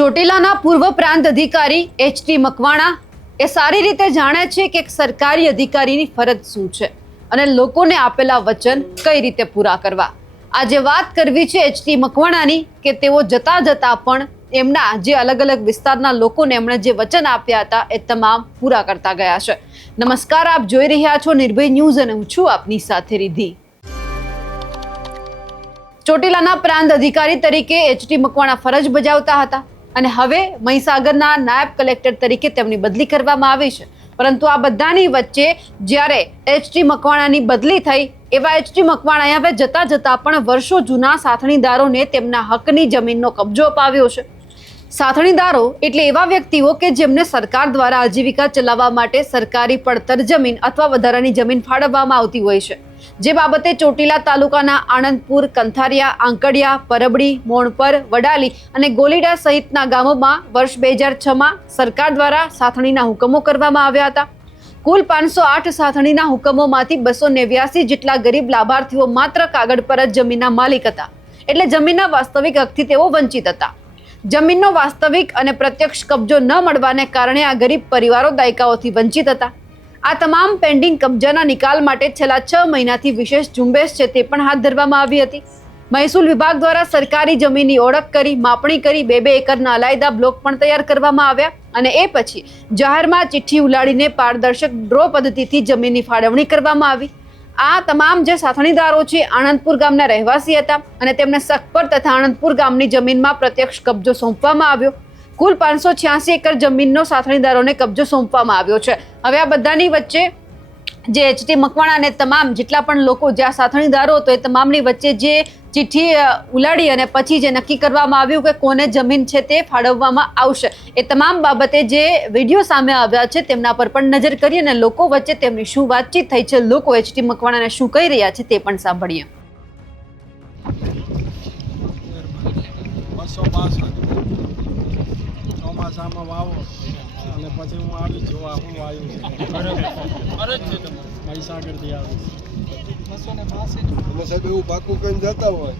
ચોટીલાના પૂર્વ પ્રાંત અધિકારી એચ.ટી. મકવાણા એ સારી રીતે જાણે છે કે એક સરકારી અધિકારીની ફરજ શું છે અને લોકોને આપેલા વચન કઈ રીતે પૂરા કરવા. આજે વાત કરવી છે એચ.ટી. મકવાણાની કે તેઓ જતા જતા પણ એમના જે અલગ અલગ વિસ્તારના લોકોને એમણે જે વચન આપ્યા હતા એ તમામ પૂરા કરતા ગયા છે. નમસ્કાર, આપ જોઈ રહ્યા છો નિર્ભય ન્યૂઝ અને હું છું આપની સાથે રિધિ. ચોટીલાના પ્રાંત અધિકારી તરીકે એચ.ટી. મકવાણા ફરજ બજાવતા હતા અને હવે મહીસાગરના નાયબ કલેક્ટર તરીકે તેમની બદલી કરવામાં આવી છે. પરંતુ આ બધાની વચ્ચે જ્યારે એચ.ટી. મકવાણાની બદલી થઈ એવા એચ.ટી. મકવાણાએ હવે જતા જતા પણ વર્ષો જૂના સાથણીદારોને તેમના હકની જમીનનો કબજો અપાવ્યો છે. સાથણીદારો એટલે એવા વ્યક્તિઓ કે જેમને સરકાર દ્વારા આજીવિકા ચલાવવા માટે સરકારી પડતર જમીન અથવા વધારાની જમીન ફાળવવામાં આવતી હોય છે. જે બાબતે ચોટીલા તાલુકાના આણંદપુર, કંથારિયા, આંકડિયા, પરબડી, મોણપર, વડાલી અને ગોલીડા સહિતના ગામોમાં વર્ષ 2006માં સરકાર દ્વારા સાથણીના હુકમો કરવામાં આવ્યા હતા. કુલ 508 સાથણીના હુકમોમાંથી 289 જેટલા ગરીબ લાભાર્થીઓ માત્ર કાગળ પર જ જમીનના માલિક હતા, એટલે જમીનના વાસ્તવિક હકથી તેઓ વંચિત હતા. જમીનનો વાસ્તવિક અને પ્રત્યક્ષ કબજો ન મળવાને કારણે આ ગરીબ પરિવારો દાયકાઓથી વંચિત હતા. આ તમામ પેન્ડિંગ કબજાના નિકાલ માટે છેલ્લા 6 મહિનાથી વિશેષ ઝુંબેશ છે તે પણ હાથ ધરવામાં આવી હતી. મહેસૂલ વિભાગ દ્વારા સરકારી જમીનની ઓળખ કરી, માપણી કરી 2-2 એકરના અલાયદા બ્લોક પણ તૈયાર કરવામાં આવ્યા અને એ પછી જાહેરમાં ચિઠ્ઠી ઉલાડીને પારદર્શક ડ્રો પદ્ધતિથી જમીનની ફાળવણી કરવામાં આવી. આ તમામ જે સાથણીદારો છે આણંદપુર ગામના રહેવાસી હતા અને તેમને સખપર તથા આણંદપુર ગામની જમીનમાં પ્રત્યક્ષ કબજો સોંપવામાં આવ્યો. કુલ 586 એકર જમીનનો સાથણીદારોને કબજો સોંપવામાં આવ્યો છે. હવે આ બધાની વચ્ચે જે એચ.ટી. મકવાણા અને તમામ જેટલા પણ લોકો જ્યાં સાથણીદારો હતો એ તમામની વચ્ચે જે ચિઠ્ઠી ઉલાડી અને પછી જે નક્કી કરવામાં આવ્યું કે કોને જમીન છે તે ફાળવવામાં આવશે, એ તમામ બાબતે જે વિડીયો સામે આવ્યા છે તેમના પર પણ નજર કરી અને લોકો વચ્ચે તેમની શું વાતચીત થઈ છે, લોકો એચ.ટી. મકવાણાને શું કહી રહ્યા છે તે પણ સાંભળીએ. ચોમાસામાં વાવો અને પછી હું આવી જોવા હું આવ્યું છે મહીસાગરથી આવીશ. તમે સાહેબ એવું પાકું કહીને જતા હોય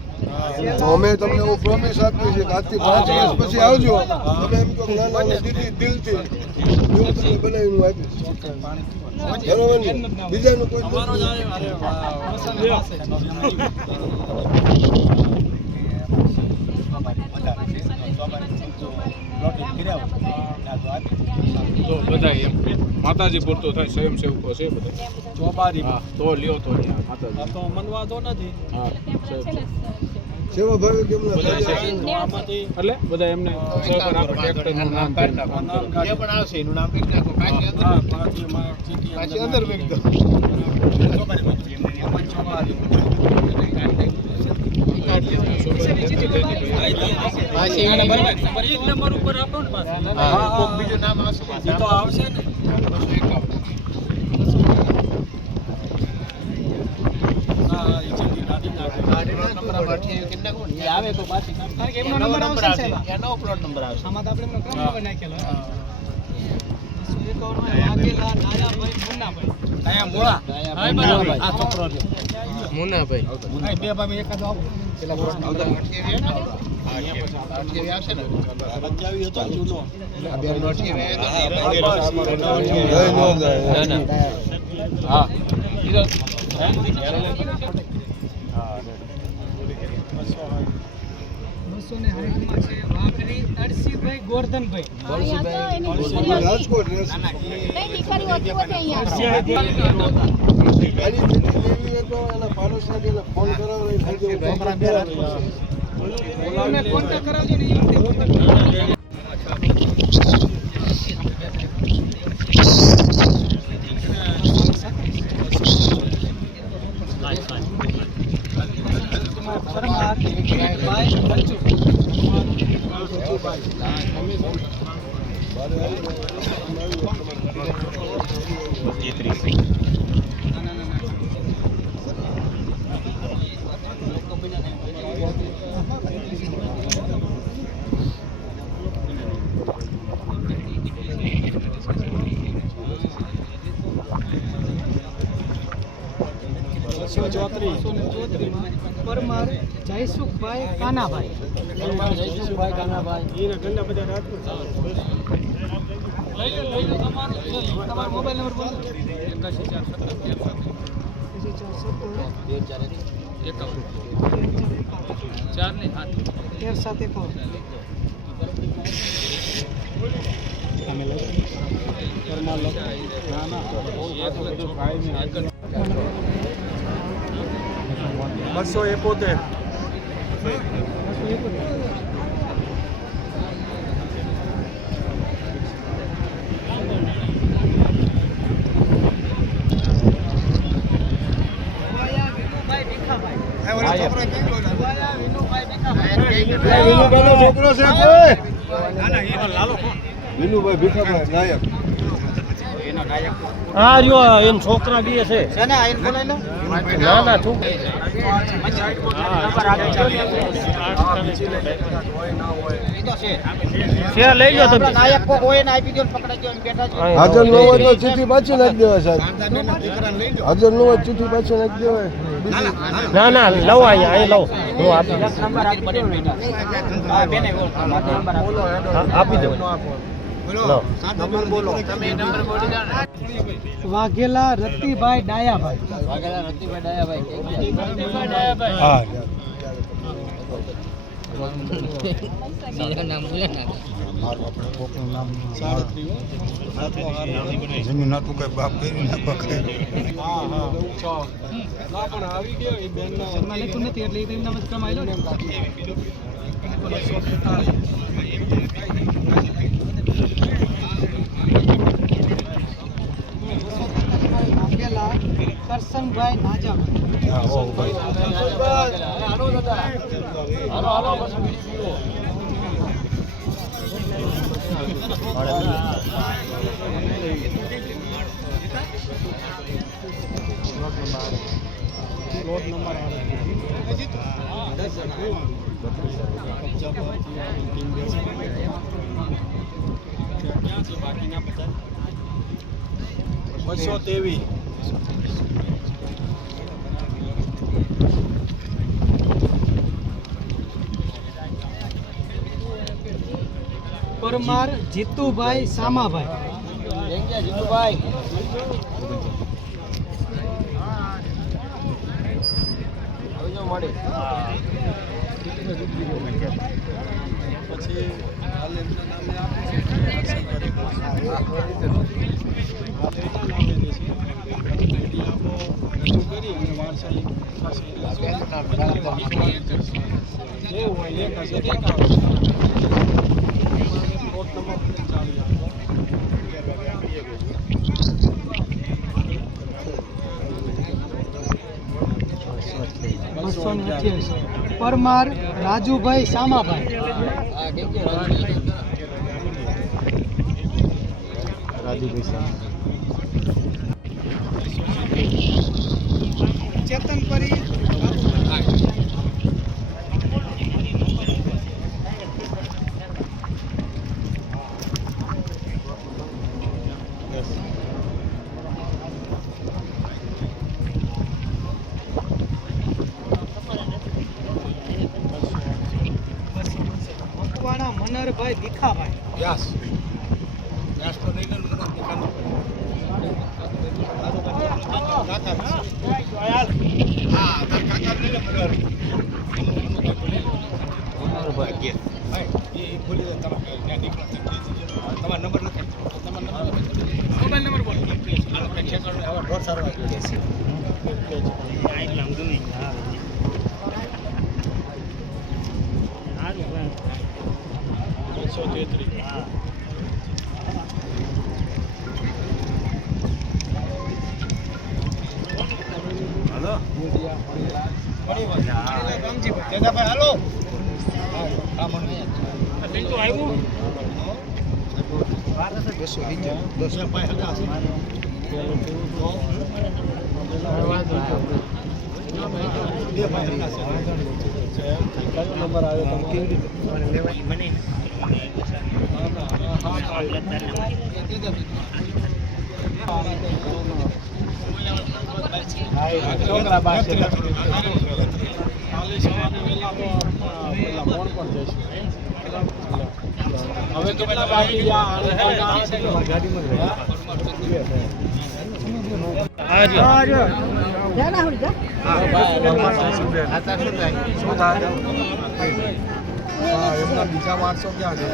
તો અમે તમને એવું પ્રોમિસ આપ્યું છે કે આજથી 5 વર્ષ પછી આવજો. તમે એમ કહો ના ના દીદી દિલથી એવું તમને બનાવીને આપીશ. બરોબર ને? બીજાનું કોઈ તો બધા એમ માતાજી પૂરતો થાય, સ્વયંસેવકો છે બધા ચોબારી તો લ્યો તો માતાજી તો મન વાંધો નથી. સેવા ભાવે કેમ એટલે બધા એમને સહકાર આપે. ટ્રેક્ટરનું નામ જે પણ આવશે એનું નામ લખી નાખો. પાછી અંદર વેચ દો. નંબર ઉપર આપો ને પાછું બીજું નામ આવશે તો આવશે ને. આવે તો પાછી કારણ કે એમનો નંબર આવશે, નવો પ્લોટ નંબર આવશે. આમાં તો આપણે એમનો ક્રમ નંબર નાખેલો. આ છોકરો મુન્નાભાઈ બે ભાઈ એકાદ આવો પેલા આવશે ને 28 હતો જૂનો હા રાજકોટ ફોન કરાવો. ચોત્રીસ પરમાર જયસુખભાઈ કાનાભાઈ. એને ઘરના બધા રાજપૂત છે. તમારો મોબાઈલ નંબર બોલો. 271. વિનુભાઈનો છોકરો છે કોઈ? વિનુભાઈ ભીખાભાઈ નાયક. હા રહ્યો એમ છોકરા બી છે. ના ના તું લઈ લો તમે. હાજર ન હોય તો ચિઠ્ઠી પાછી નાખી દેવાય સાહેબ. હાજર ન હોય ચિઠ્ઠી પાછી નાખી દેવાય. ના ના લવ અહીંયા લવ હું આપી આપી દઉં. વાઘેલા રતિભાઈ ડાયાભાઈ. હા જમીન હતું કઈ બાપ કરી ના પકડે. ના પણ આવી ગયો એ બેન શર્મા લખ્યું નથી એટલે એ તેમના મત ક્રમ આવેલો ને. વાઘેલા કરસનભાઈ નાજાભાઈ. પ્લોટ નંબર ક્યાં છે બાકીના બધા? 223. પરમાર જીતુભાઈ સામાભાઈ. પછી હાલ એમના નામે આપે છે. રજૂ કરી અને વારસાઈ જેવું હોય એક હશે દેખાડો. પ્લોટ નંબર ચાલી આવે. પરમાર રાજુભાઈ સામાભાઈ. ચેતનપરી મકવાણા મનરભાઈ ભીખાભાઈ. યસ નંબર આવ્યો તમે કેવી રીતે છોકરા બાર કાલે સવારે વહેલા તો પેલા ફોન પર જઈશું. હવે કેટલા બાકી એમના બીજા માણસો ક્યાં છે?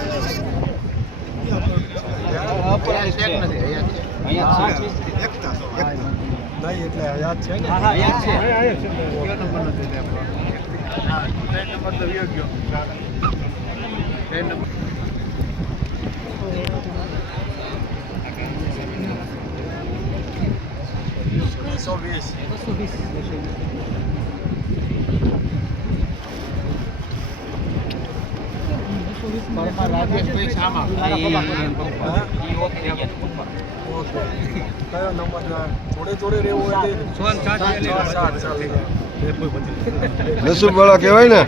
નહીં એટલે યાદ છે ને? કયો નંબર જોડે જોડે રહેવું હોય નસીબ વાળા કહેવાય ને.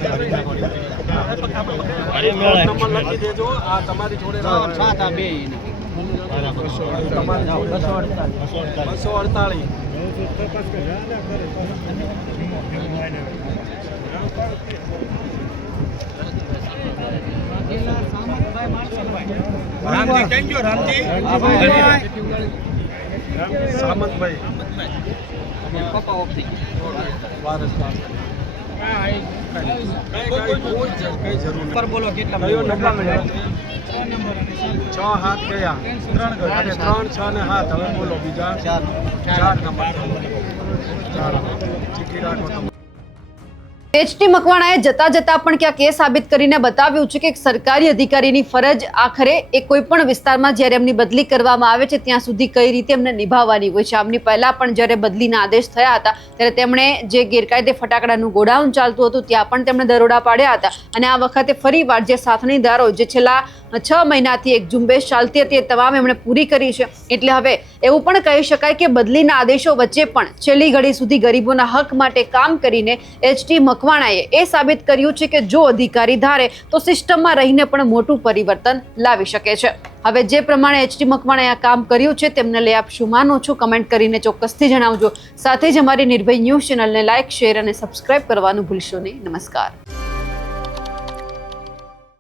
નંબર લખી દેજો. આ તમારી જોડે 248. રામજી કેમ ગયો? રામજી સામંતભાઈ પપ્પા ઓફ થઈ વારસદાર. કઈ જરૂર પર બોલો કેટલા કયો નંબર મળ્યો? 6 હાથ ગયા 3 ગયા અને 3 6 ને હાથ. હવે બોલો બીજા 4 નંબર ચીકી રાખો. એચટી મકવાણાએ જતા જતા પણ ક્યાંક એ સાબિત કરીને બતાવ્યું છે કે એક સરકારી અધિકારીની ફરજ આખરે એ કોઈ પણ વિસ્તારમાં જ્યારે એમની બદલી કરવામાં આવે છે ત્યાં સુધી કઈ રીતે એમને નિભાવવાની હોય છે. આમની પહેલા પણ જ્યારે બદલીના આદેશ થયા હતા ત્યારે તેમણે જે ગેરકાયદે ફટાકડાનું ગોડાઉન ચાલતું હતું ત્યાં પણ તેમણે દરોડા પાડ્યા હતા અને આ વખતે ફરીવાર જે સાથણીદારો જે છેલ્લા 6 મહિનાથી એક ઝુંબેશ ચાલતી હતી એ તમામ એમણે પૂરી કરી છે. એટલે હવે એવું પણ કહી શકાય કે બદલીના આદેશો વચ્ચે પણ છેલ્લી ઘડી સુધી ગરીબોના હક માટે કામ કરીને એચટી મકવાણાએ એ સાબિત કર્યું છે કે જો અધિકારી ધારે તો સિસ્ટમમાં રહીને પણ મોટું પરિવર્તન લાવી શકે છે. હવે જે પ્રમાણે એચટી મકવાણાએ આ કામ કર્યું છે તેમને લઈ આપ શું માનો છો કમેન્ટ કરીને ચોક્કસથી જણાવજો. સાથે જ અમારી નિર્ભય ન્યૂઝ ચેનલને લાઇક, શેર અને સબસ્ક્રાઇબ કરવાનું ભૂલશો નહીં. નમસ્કાર.